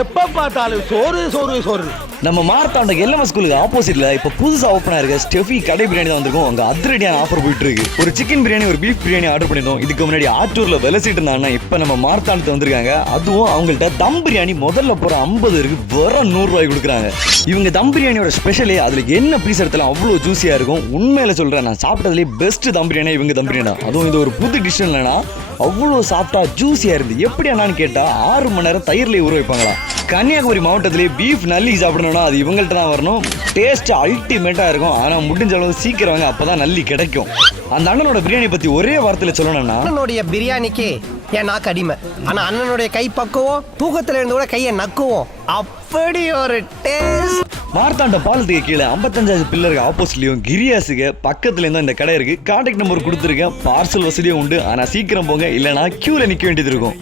எப்ப பார்த்தாலும் சோறு சோறு சோறு. நம்ம மார்த்தாண்ட எல்எம்எஸ் ஸ்கூலுக்கு ஆப்போசிட்ல இப்ப புதுசா ஓப்பன் ஆயிருக்க ஸ்டெஃபி கடை பிரியாணி தான் வந்திருக்கும். அங்க அதிரடியான ஆஃபர் போயிட்டு இருக்கு. ஒரு சிக்கன் பிரியாணி ஒரு பீஃப் பிரியாணி ஆர்டர் பண்ணிருந்தோம். இதுக்கு முன்னாடி ஆற்றூர்ல விளைச்சிட்டு இருந்தாங்கன்னா இப்ப நம்ம மார்த்தாண்டத்து வந்திருக்காங்க. அதுவும் அவங்கள்ட்ட தம் பிரியாணி முதல்ல போற 50 இருக்கு வெறும் 100 ரூபாய் கொடுக்குறாங்க. இவங்க தம் பிரியாணியோட ஸ்பெஷலே அதுல என்ன பீஸ் எடுத்தாலும் அவ்வளவு ஜூசியா இருக்கும். உண்மையில சொல்றேன், நான் சாப்பிட்டதுலேயே பெஸ்ட் தம் பிரியாணி இவங்க தம் பிரியாணி தான். அதுவும் இது ஒரு புது டிஷ் இல்லைன்னா அவ்வளோ சாப்பிட்டா ஜூசியா இருந்து எப்படி என்னன்னு கேட்டா 6 மணி நேரம் தயிர்லேயே ஊற வைப்பாங்களா. கன்னியாகுமரி மாவட்டத்திலேயே பீஃப் நல்லி சாப்பிடணும்னா அது இவங்கள்ட்ட தான் வரணும். டேஸ்ட் அல்டிமேட்டா இருக்கும். ஆனா முடிஞ்ச அளவு சீக்கிரம் வாங்க, அப்பதான் நல்லி கிடைக்கும். அந்த அண்ணனோட பிரியாணி பத்தி ஒரே வார்த்தையில சொல்லணும்னா, அண்ணனுடைய பிரியாணிக்கு என் நாக்கு அடிமை. ஆனா அண்ணனுடைய கை பக்குவோம், தூக்கத்துல இருந்து கூட கையை நக்குவோம். அப்படி ஒரு டேஸ்ட். மார்த்தாண்ட பாலத்துக்கு கீழே 55 பில்லருக்கு ஆப்போசிட்லயும் கிரியாஸுக்கு பக்கத்துல இருந்தா இந்த கடை இருக்கு. கான்டாக்ட் நம்பர் கொடுத்துருக்கேன். பார்சல் வசதியும் உண்டு. ஆனா சீக்கிரம் போங்க, இல்லைன்னா கியூல நிக்க வேண்டியது இருக்கும்.